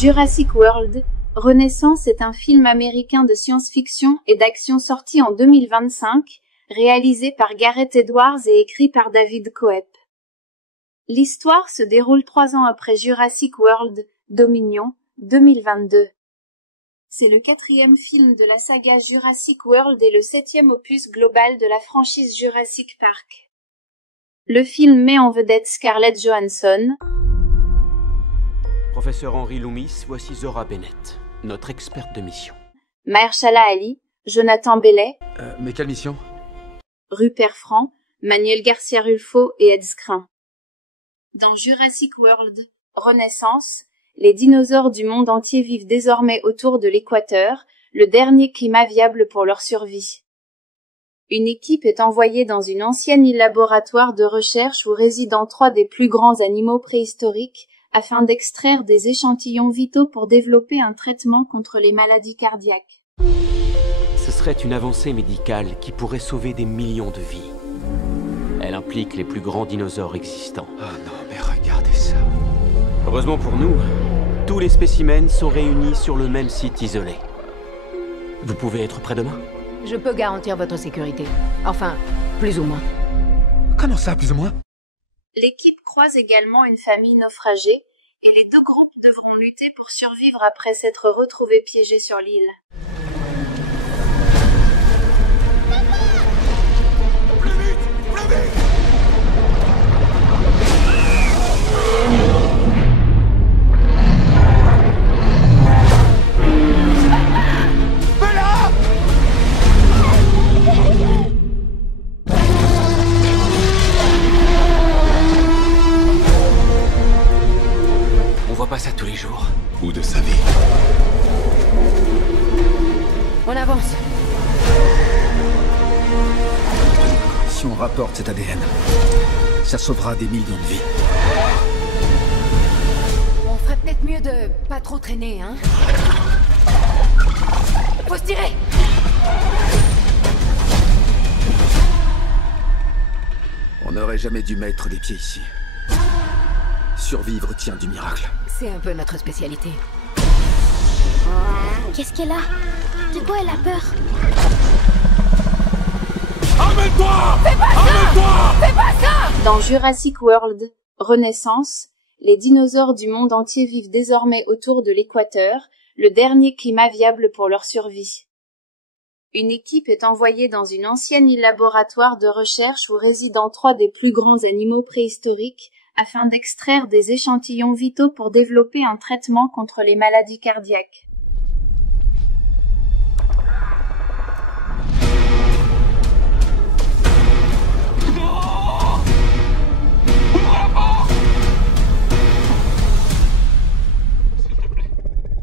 Jurassic World, Renaissance est un film américain de science-fiction et d'action sorti en 2025, réalisé par Gareth Edwards et écrit par David Koepp. L'histoire se déroule 3 ans après Jurassic World, Dominion, 2022. C'est le 4e film de la saga Jurassic World et le 7e opus global de la franchise Jurassic Park. Le film met en vedette Scarlett Johansson, Professeur Henry Loomis, voici Zora Bennett, notre experte de mission. Mahershala Ali, Jonathan Bellet, Mais quelle mission? Rupert Friend, Manuel Garcia Rulfo et Ed Skrein. Dans Jurassic World, Renaissance, les dinosaures du monde entier vivent désormais autour de l'équateur, le dernier climat viable pour leur survie. Une équipe est envoyée dans une ancienne île laboratoire de recherche où résident 3 des plus grands animaux préhistoriques, afin d'extraire des échantillons vitaux pour développer un traitement contre les maladies cardiaques. Ce serait une avancée médicale qui pourrait sauver des millions de vies. Elle implique les plus grands dinosaures existants. Oh non, mais regardez ça. Heureusement pour nous, tous les spécimens sont réunis sur le même site isolé. Vous pouvez être prêt demain? Je peux garantir votre sécurité. Enfin, plus ou moins. Comment ça, plus ou moins? L'équipe croise également une famille naufragée, et les 2 groupes devront lutter pour survivre après s'être retrouvés piégés sur l'île. Plus vite! Plus vite! Bella! On voit pas ça tous les jours. Ou de sa vie. On avance. Si on rapporte cet ADN, ça sauvera des millions de vies. On ferait peut-être mieux de pas trop traîner, hein? Faut se tirer! On n'aurait jamais dû mettre les pieds ici. Survivre tient du miracle. C'est un peu notre spécialité. Qu'est-ce qu'elle a? De quoi elle a peur? Amène-toi! Amène-toi! Fais pas ça! Dans Jurassic World, Renaissance, les dinosaures du monde entier vivent désormais autour de l'équateur, le dernier climat viable pour leur survie. Une équipe est envoyée dans une ancienne île laboratoire de recherche où résident 3 des plus grands animaux préhistoriques, afin d'extraire des échantillons vitaux pour développer un traitement contre les maladies cardiaques.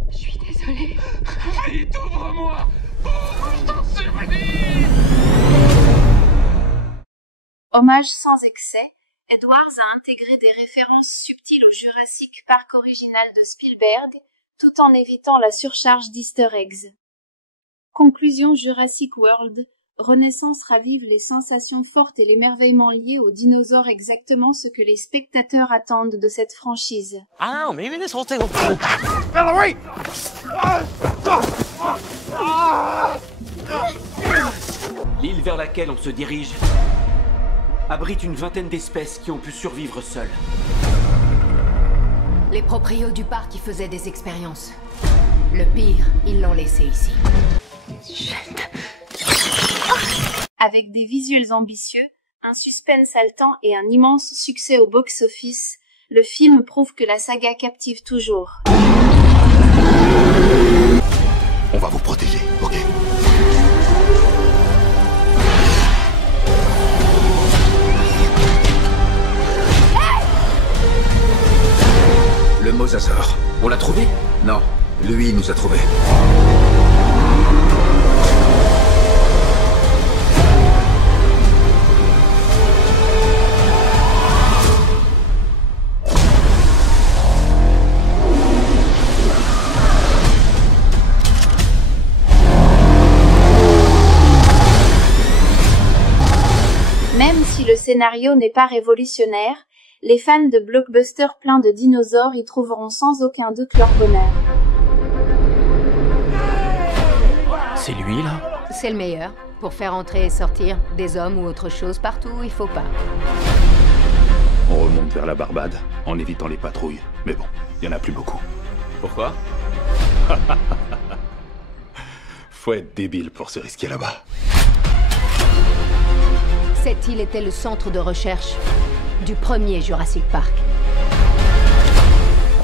Je suis désolée. Vite, ouvre-moi! Ouvre, je t'en supplie! Hommage sans excès, Edwards a intégré des références subtiles au Jurassic Park original de Spielberg, tout en évitant la surcharge d'easter eggs. Conclusion Jurassic World, Renaissance ravive les sensations fortes et l'émerveillement liés aux dinosaures, exactement ce que les spectateurs attendent de cette franchise. Ah, maybe this whole thing will... Valerie! L'île vers laquelle on se dirige abrite une 20aine d'espèces qui ont pu survivre seules. Les proprios du parc y faisaient des expériences. Le pire, ils l'ont laissé ici. Avec des visuels ambitieux, un suspense haletant et un immense succès au box-office, le film prouve que la saga captive toujours. On va vous protéger, ok? Le mosasaure. On l'a trouvé? Non, lui nous a trouvés. Même si le scénario n'est pas révolutionnaire, les fans de blockbusters pleins de dinosaures y trouveront sans aucun doute leur bonheur. C'est lui, là? C'est le meilleur. Pour faire entrer et sortir des hommes ou autre chose partout où il faut pas. On remonte vers la Barbade, en évitant les patrouilles. Mais bon, il y en a plus beaucoup. Pourquoi? Faut être débile pour se risquer là-bas. Cette île était le centre de recherche du premier Jurassic Park.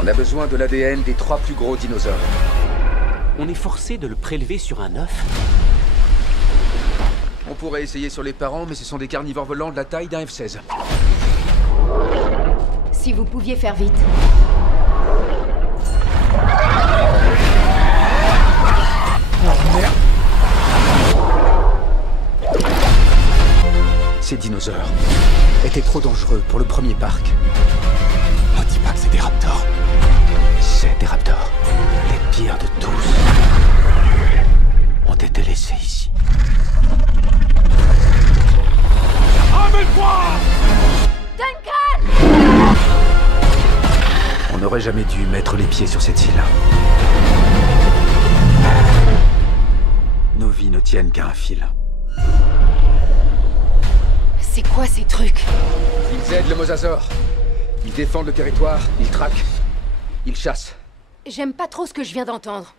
On a besoin de l'ADN des 3 plus gros dinosaures. On est forcé de le prélever sur un œuf? On pourrait essayer sur les parents, mais ce sont des carnivores volants de la taille d'un F-16. Si vous pouviez faire vite. Ces dinosaures étaient trop dangereux pour le premier parc. Ne dis pas que c'est des raptors. C'est des raptors. Les pires de tous ont été laissés ici. On n'aurait jamais dû mettre les pieds sur cette île. Nos vies ne tiennent qu'à un fil. C'est quoi ces trucs? Ils aident le mosasaure. Ils défendent le territoire, ils traquent, ils chassent. J'aime pas trop ce que je viens d'entendre.